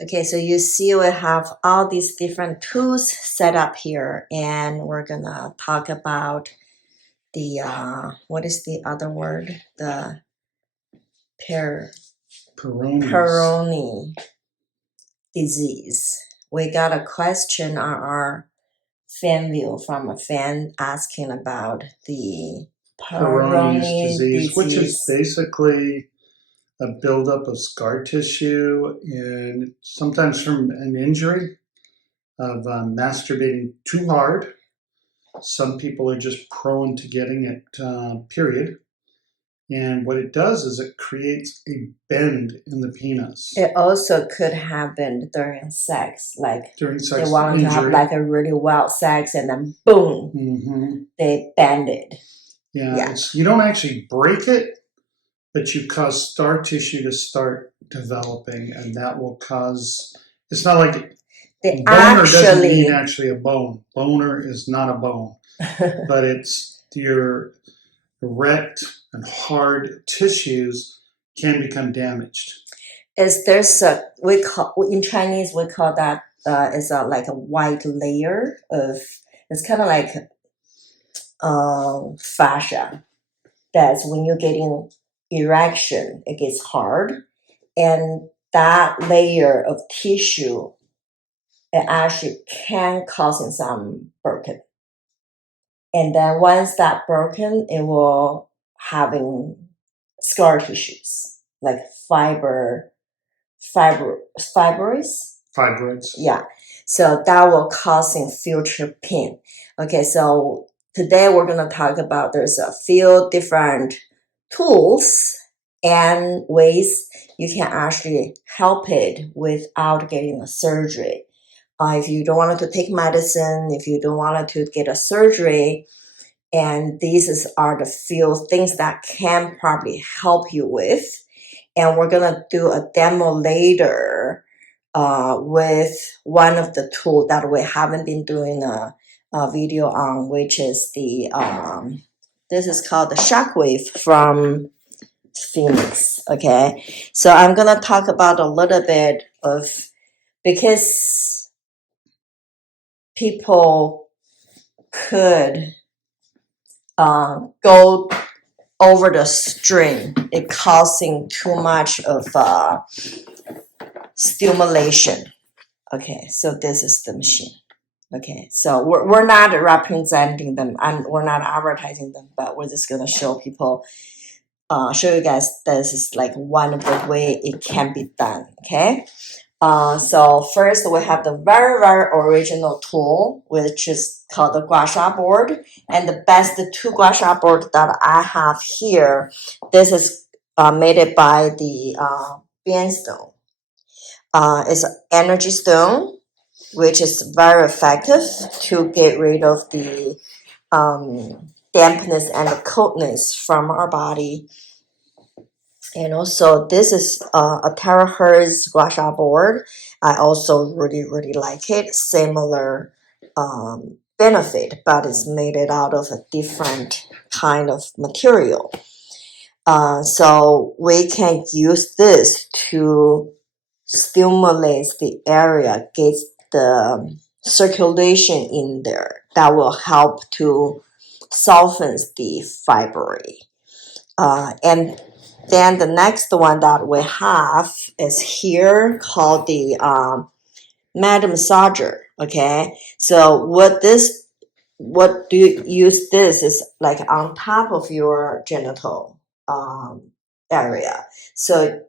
Okay, so you see we have all these different tools set up here, and we're gonna talk about the what is the other word? The Peyronie disease. We got a question on our fan view from a fan asking about the Peyronie disease, which is basically a buildup of scar tissue, and sometimes from an injury of masturbating too hard. Some people are just prone to getting it, period. And what it does is it creates a bend in the penis. It also could happen during sex, like during sex they want injury. to have like a really wild sex, and then boom, they bend it. Yeah. You don't actually break it, but you cause scar tissue to start developing, and that will cause. It's not like boner doesn't mean actually a bone. Boner is not a bone, but it's your erect and hard tissues can become damaged. There's in Chinese we call that is like a white layer of, it's kind of like fascia. That's when you're getting erection, it gets hard, and that layer of tissue, it actually can cause some broken. And then once that broken, it will having scar tissues like fibroids. Yeah. So that will causing future pain. Okay, so today we're going to talk about there's a few different tools and ways you can actually help it without getting a surgery. If you don't want to take medicine, if you don't want to get a surgery, and these are the few things that can probably help you with. And we're going to do a demo later with one of the tools that we haven't been doing a video on, which is the, this is called the Shockwave from Phoenix. Okay, so I'm going to talk about a little bit of, because people could go over the string, it causing too much of stimulation. Okay, so this is the machine. Okay, so we're not representing them and we're not advertising them, but we're just gonna show people, show you guys this is like one of the way it can be done. Okay. So first we have the very, very original tool, which is called the Gua Sha board. And the best two Gua Sha board that I have here, this is made by the Bianstone. It's an energy stone, which is very effective to get rid of the dampness and the coldness from our body. And also this is a terahertz Gua Sha board. I also really, really like it. Similar benefit, but it's made it out of a different kind of material. So we can use this to stimulate the area, get the circulation in there. That will help to soften the fibroid. And then the next one that we have is here called the med massager. Okay, so what do you use this is like on top of your genital area. So,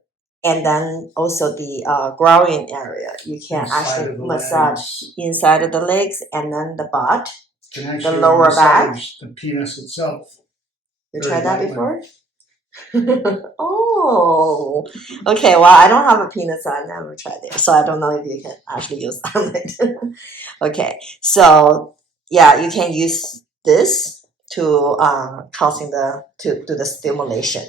and then also the groin area, you can actually massage inside of the legs and then the butt, the lower back, the penis itself. You tried that before? Oh, okay. Well, I don't have a penis, so I never tried it. So I don't know if you can actually use it. Okay, so yeah, you can use this to to do the stimulation,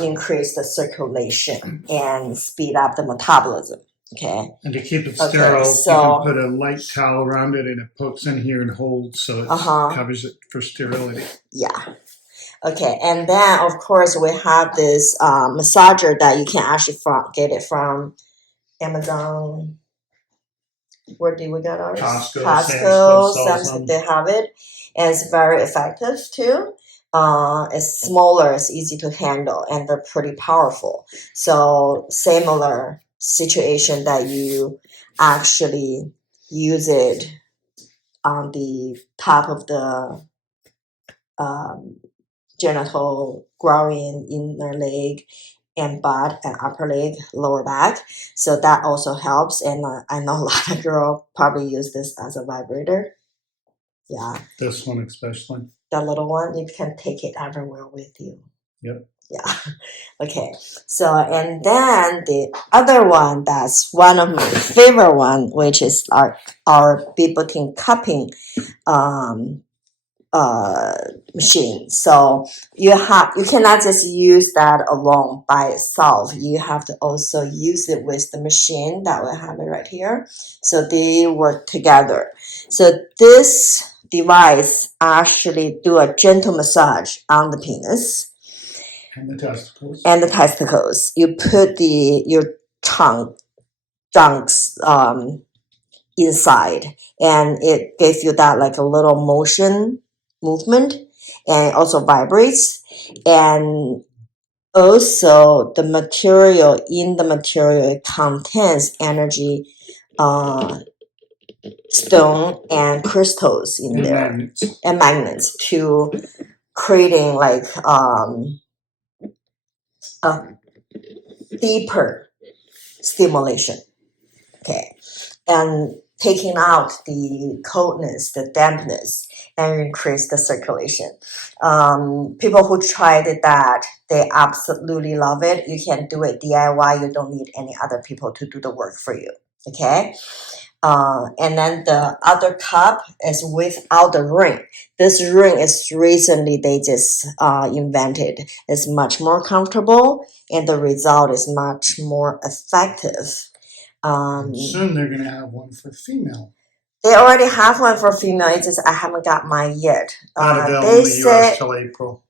increase the circulation, and speed up the metabolism. Okay. And to keep it sterile, so you can put a light towel around it, and it pokes in here and holds, so it covers it for sterility. Yeah. Okay, and then of course we have this massager that you can actually get it from Amazon. Where did we get ours? Costco, Sam's, they have it. And it's very effective too. It's smaller, it's easy to handle, and they're pretty powerful. So similar situation that you actually use it on the top of the genital, groin, inner leg, and butt and upper leg, lower back. So that also helps. And I know a lot of girls probably use this as a vibrator. Yeah. This one especially. The little one, you can take it everywhere with you. Yep. Yeah. Okay. So, and then the other one, that's one of my favorite one, which is our bee-booking cupping machine. So you cannot just use that alone by itself. You have to also use it with the machine that we have it right here. So they work together. So this device actually do a gentle massage on the penis and the testicles. And the testicles. You put your chunks inside, and it gives you that like a little movement, and it also vibrates. And also the material it contains energy, stone and crystals in and there, magnets. And magnets to creating like a deeper stimulation. Okay, and taking out the coldness, the dampness, and increase the circulation. People who tried that, they absolutely love it. You can do it DIY. You don't need any other people to do the work for you. Okay. And then the other cup is without the ring. This ring is recently they just invented. It's much more comfortable, and the result is much more effective. Soon they're going to have one for female. They already have one for female. It's just I haven't got mine yet. Not available in the US till April.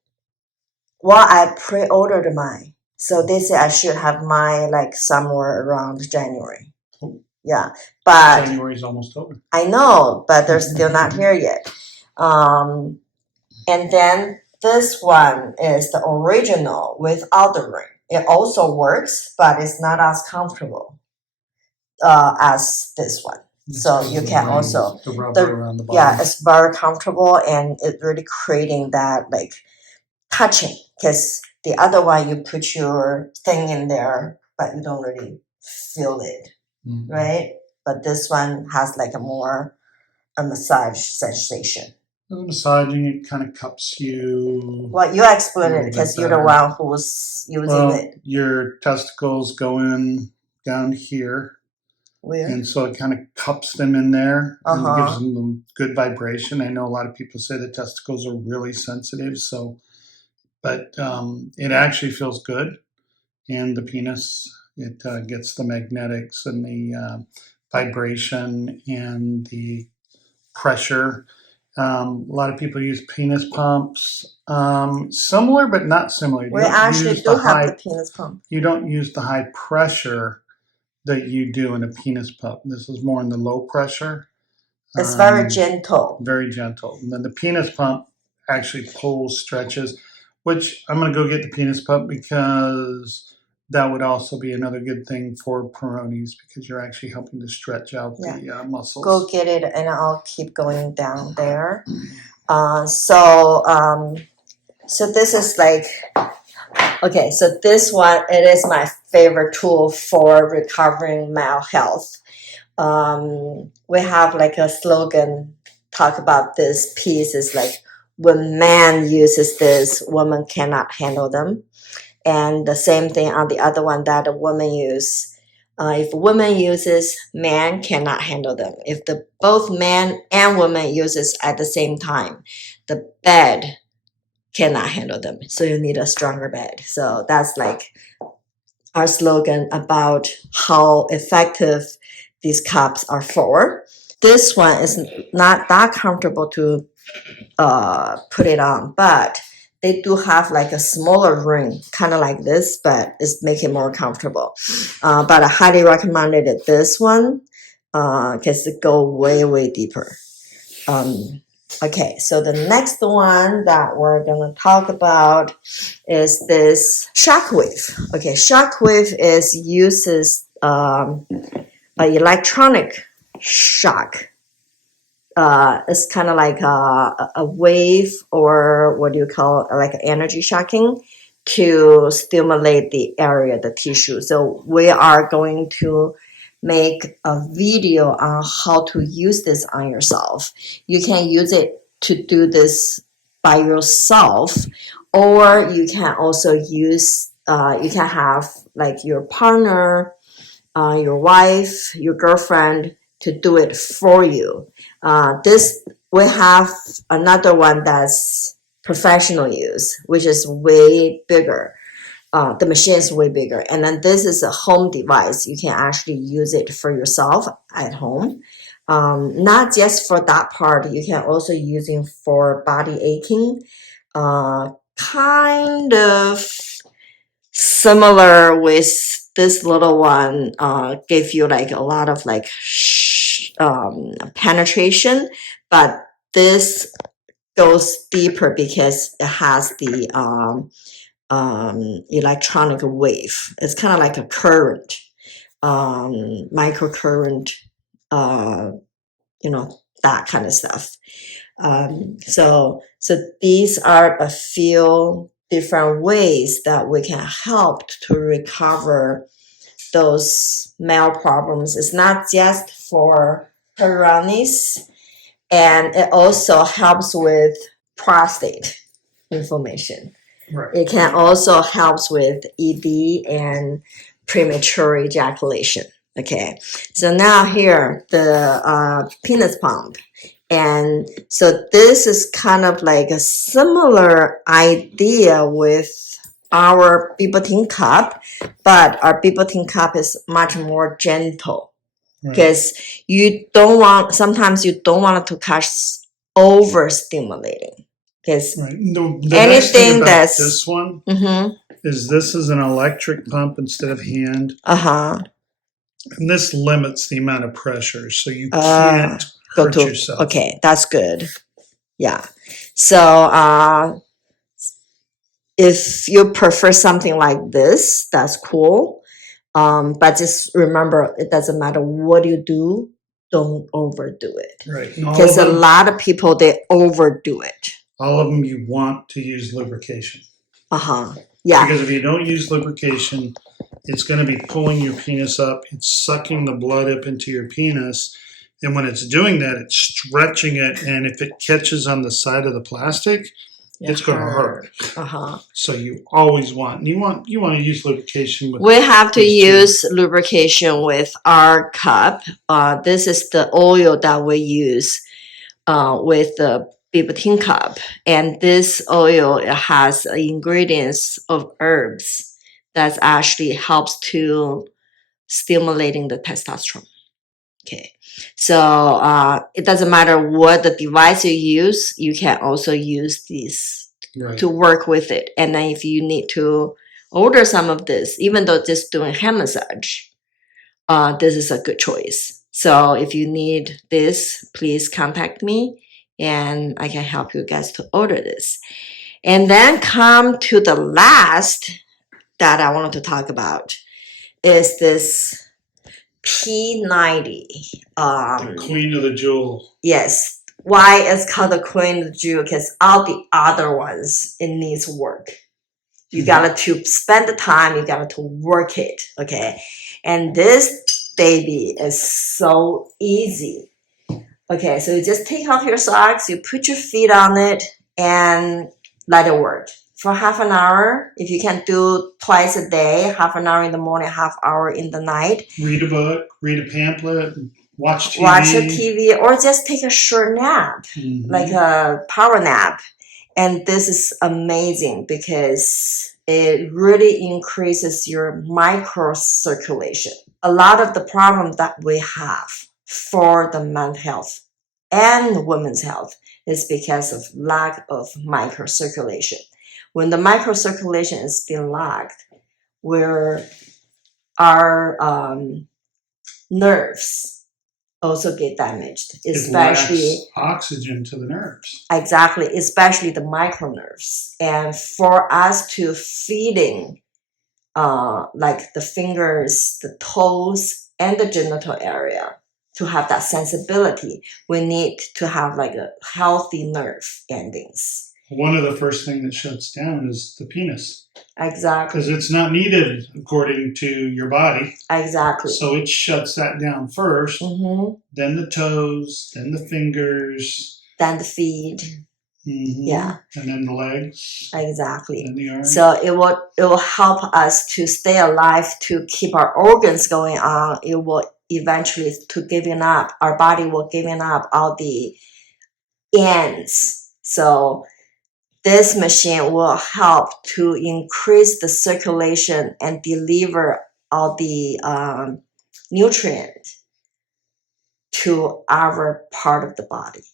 Well, I pre-ordered mine, so they say I should have mine like somewhere around January. Yeah, but January's almost over. I know, but they're still not here yet. And then this one is the original without the ring. It also works, but it's not as comfortable as this one. So you can also the rubber around the bottom. Yeah, it's very comfortable, and it's really creating that like touching. Because the other one, you put your thing in there, but you don't really feel it. Mm-hmm. Right? But this one has like a massage sensation. The massaging, it kind of cups you. Well, you explain it because you're the one who's using it. Your testicles go in down here. Where? And so it kind of cups them in there and gives them good vibration. I know a lot of people say the testicles are really sensitive, but it actually feels good. And the penis, it gets the magnetics and the vibration and the pressure. A lot of people use penis pumps. Similar, but not similar. We actually do have the penis pump. You don't use the high pressure that you do in a penis pump. This is more in the low pressure. It's very gentle. Very gentle. And then the penis pump actually pulls, stretches, which I'm going to go get the penis pump because that would also be another good thing for Peyronie's because you're actually helping to stretch out the muscles. Go get it, and I'll keep going down there. So this is like, okay, so this one, it is my favorite tool for recovering male health. We have like a slogan talk about this piece is like, when man uses this, woman cannot handle them. And the same thing on the other one that a woman use. If a woman uses, man cannot handle them. If both man and woman uses at the same time, the bed cannot handle them. So you need a stronger bed. So that's like our slogan about how effective these cups are for. This one is not that comfortable to put it on, but they do have like a smaller ring, kind of like this, but it's making it more comfortable. But I highly recommended this one because it go way deeper. Okay, so the next one that we're gonna talk about is this shockwave. Okay, shockwave uses an electronic shock. It's kind of like a wave, or what do you call it, like energy shocking, to stimulate the area, the tissue. So we are going to make a video on how to use this on yourself. You can use it to do this by yourself, or you can also use, you can have like your partner, your wife, your girlfriend to do it for you. We have another one that's professional use, which is way bigger. The machine is way bigger. And then this is a home device. You can actually use it for yourself at home. Not just for that part, you can also use it for body aching. Kind of similar with this little one, gave you like a lot of like penetration, but this goes deeper because it has the electronic wave. It's kind of like a current, microcurrent, that kind of stuff. So these are a few different ways that we can help to recover those male problems. It's not just for Peyronie's, and it also helps with prostate inflammation. Right. It can also helps with ED and premature ejaculation. Okay, so now here the penis pump. And so this is kind of like a similar idea with our Bibotin cup, but our Bibotin cup is much more gentle because sometimes you don't want it to catch overstimulating. Because the nice thing about this one is this is an electric pump instead of hand. And this limits the amount of pressure, so you can't hurt yourself. Okay, that's good. Yeah. So if you prefer something like this, that's cool. But just remember, it doesn't matter what you do, don't overdo it. Right. Because a lot of people, they overdo it. All of them, you want to use lubrication. Yeah. Because if you don't use lubrication, it's going to be pulling your penis up. It's sucking the blood up into your penis. And when it's doing that, it's stretching it. And if it catches on the side of the plastic, it's going to hurt. So you always want to use lubrication. We have to use lubrication with our cup. This is the oil that we use with the Bibotin cup. And this oil, it has ingredients of herbs that actually helps to stimulating the testosterone. Okay, so it doesn't matter what the device you use, you can also use this to work with it. And then if you need to order some of this, even though just doing hand massage, this is a good choice. So if you need this, please contact me and I can help you guys to order this. And then come to the last that I wanted to talk about is this P90. The queen of the jewel. Yes. Why it's called the queen of the jewel? Because all the other ones, it needs work. You gotta to spend the time, you gotta to work it, okay? And this baby is so easy. Okay, so you just take off your socks, you put your feet on it, and let it work. For half an hour, if you can do twice a day, half an hour in the morning, half hour in the night. Read a book, read a pamphlet, watch TV. Watch a TV, or just take a short nap, like a power nap. And this is amazing because it really increases your microcirculation. A lot of the problem that we have for the men's health and women's health is because of lack of microcirculation. When the microcirculation is being locked, where our nerves also get damaged, especially it lacks oxygen to the nerves. Exactly, especially the micronerves. And for us to feeding like the fingers, the toes, and the genital area to have that sensibility, we need to have like a healthy nerve endings. One of the first things that shuts down is the penis. Exactly. Because it's not needed according to your body. Exactly. So it shuts that down first, then the toes, then the fingers. Then the feet. Yeah. And then the legs. Exactly. And the arms. So it will help us to stay alive, to keep our organs going on. It will eventually to giving up. Our body will giving up all the ends. So this machine will help to increase the circulation and deliver all the nutrient to our part of the body.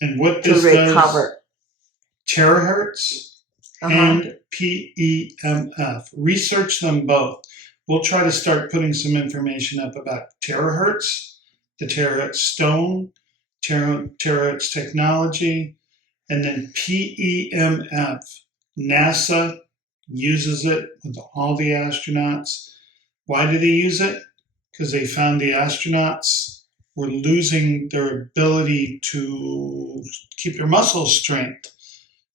And what to this recover. Does, terahertz and PEMF. Research them both. We'll try to start putting some information up about terahertz, the terahertz stone, terahertz technology, and then PEMF. NASA uses it with all the astronauts. Why do they use it? Because they found the astronauts were losing their ability to keep their muscle strength,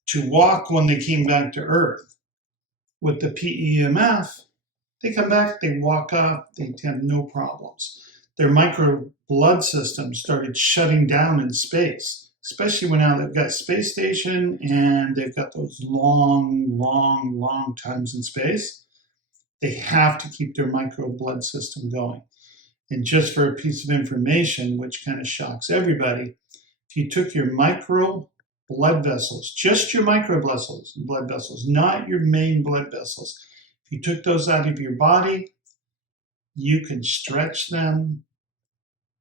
to walk when they came back to Earth. With the PEMF, they come back, they walk up, they have no problems. Their micro blood system started shutting down in space, especially when now they've got space station and they've got those long times in space. They have to keep their micro blood system going. And just for a piece of information, which kind of shocks everybody, if you took your micro blood vessels, just your micro blood vessels, not your main blood vessels, if you took those out of your body, you can stretch them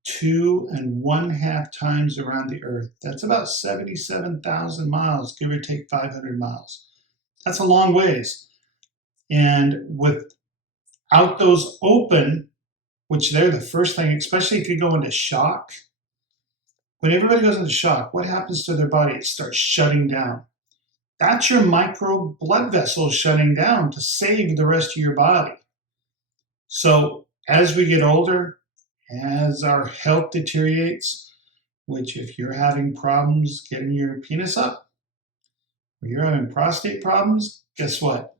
2 1/2 times around the Earth. That's about 77,000 miles, give or take 500 miles. That's a long ways. And without those open, which they're the first thing, especially if you go into shock. When everybody goes into shock, what happens to their body? It starts shutting down. That's your micro blood vessels shutting down to save the rest of your body. So as we get older, as our health deteriorates, which if you're having problems getting your penis up, or you're having prostate problems, guess what?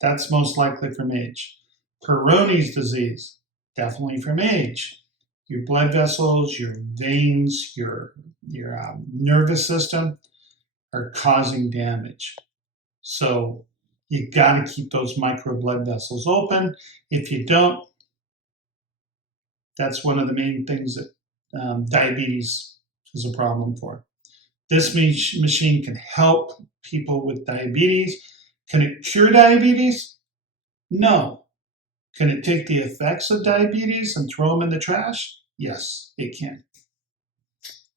That's most likely from age. Peyronie's disease, definitely from age. Your blood vessels, your veins, your nervous system are causing damage. So you got to keep those micro blood vessels open. If you don't, that's one of the main things that diabetes is a problem for. This machine can help people with diabetes. Can it cure diabetes? No. Can it take the effects of diabetes and throw them in the trash? Yes, it can.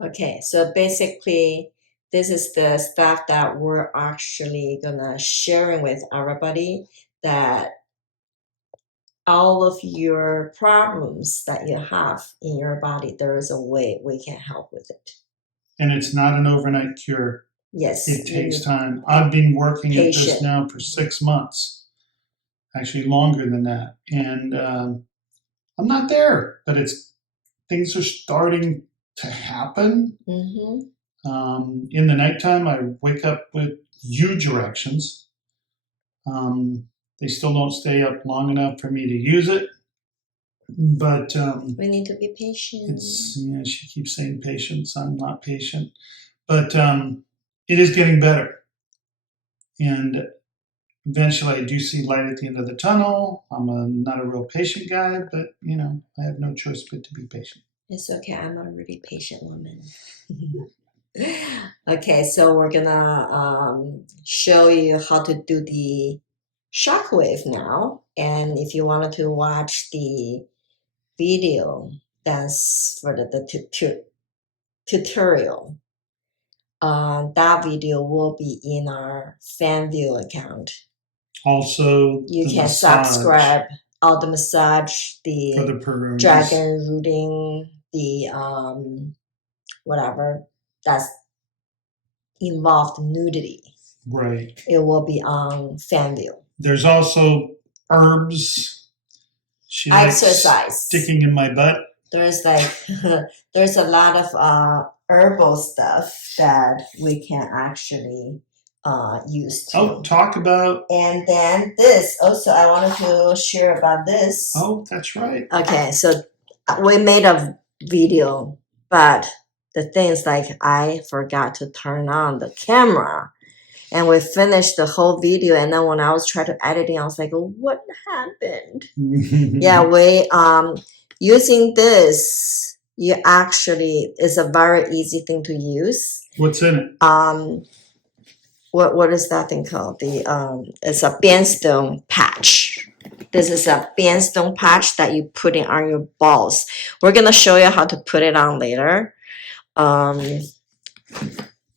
Okay, so basically, this is the stuff that we're actually gonna sharing with everybody, that all of your problems that you have in your body, there is a way we can help with it. And it's not an overnight cure. Yes. It takes time. I've been working at this now for 6 months. Actually longer than that. And I'm not there, but things are starting to happen. In the nighttime, I wake up with huge erections. They still don't stay up long enough for me to use it. But we need to be patient. She keeps saying patience. I'm not patient. But it is getting better. And eventually, I do see light at the end of the tunnel. I'm not a real patient guy, but, I have no choice but to be patient. It's okay. I'm a really patient woman. Okay, so we're going to show you how to do the shockwave now. And if you wanted to watch the video, that's for the tutorial. that video will be in our fan view account. Also, you can subscribe all the massage, the Peyronie, dragon rooting, the whatever that's involved nudity. Right. It will be on fan view. There's also herbs. She Exercise. Sticking in my butt. There's there's a lot of herbal stuff that we can actually use too. Oh, talk about. And then this also, I wanted to share about this. Oh, that's right. Okay, so we made a video, but the thing is I forgot to turn on the camera. And we finished the whole video, and then when I was trying to edit it, I was like, what happened? Yeah, we using this, you actually, is a very easy thing to use. What's in it? What is that thing called? It's a bandstone patch. This is a bandstone patch that you put it on your balls. We're gonna show you how to put it on later. It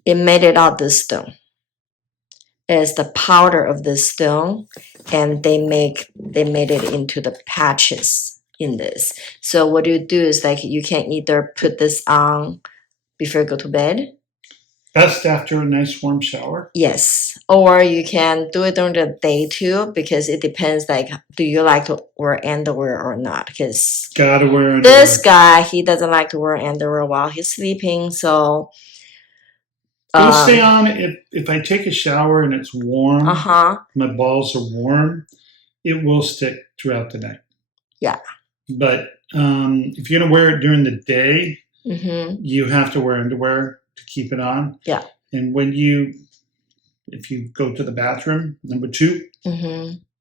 made it out this stone. Is the powder of the stone, and they made it into the patches in this. So what you do is you can either put this on before you go to bed. Best after a nice warm shower. Yes, or you can do it during the day too, because it depends. Do you like to wear underwear or not? Because gotta wear underwear. This guy, he doesn't like to wear underwear while he's sleeping, so. It'll stay on if I take a shower and it's warm. My balls are warm. It will stick throughout the night. Yeah. But if you're gonna wear it during the day, you have to wear underwear to keep it on. Yeah. And if you go to the bathroom, number 2,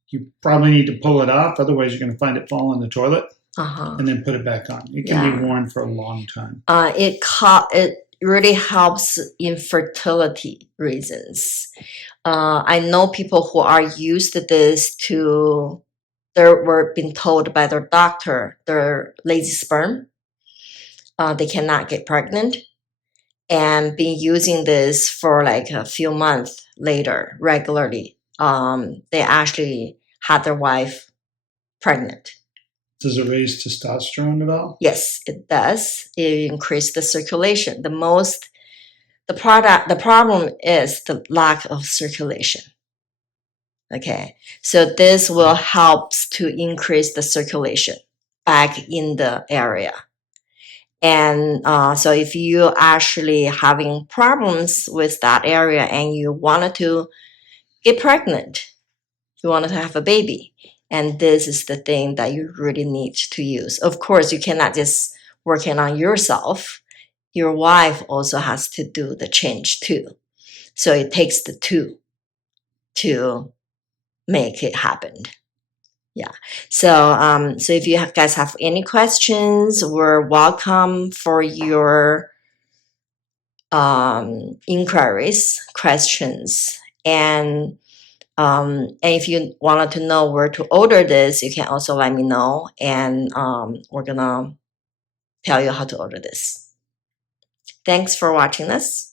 you probably need to pull it off. Otherwise, you're gonna find it fall in the toilet. And then put it back on. It can be worn for a long time. It really helps in fertility reasons. I know people who are used to this they were being told by their doctor they're lazy sperm. They cannot get pregnant, and been using this for a few months later regularly. They actually had their wife pregnant. Does it raise testosterone at all? Yes, it does. It increases the circulation. The problem is the lack of circulation. Okay, so this will help to increase the circulation back in the area. And so if you actually having problems with that area and you wanted to get pregnant, you wanted to have a baby, and this is the thing that you really need to use. Of course, you cannot just work it on yourself. Your wife also has to do the change too. So it takes the two to make it happen. Yeah. So if you guys have any questions, we're welcome for your inquiries, questions, and if you wanted to know where to order this, you can also let me know, and we're gonna tell you how to order this. Thanks for watching this.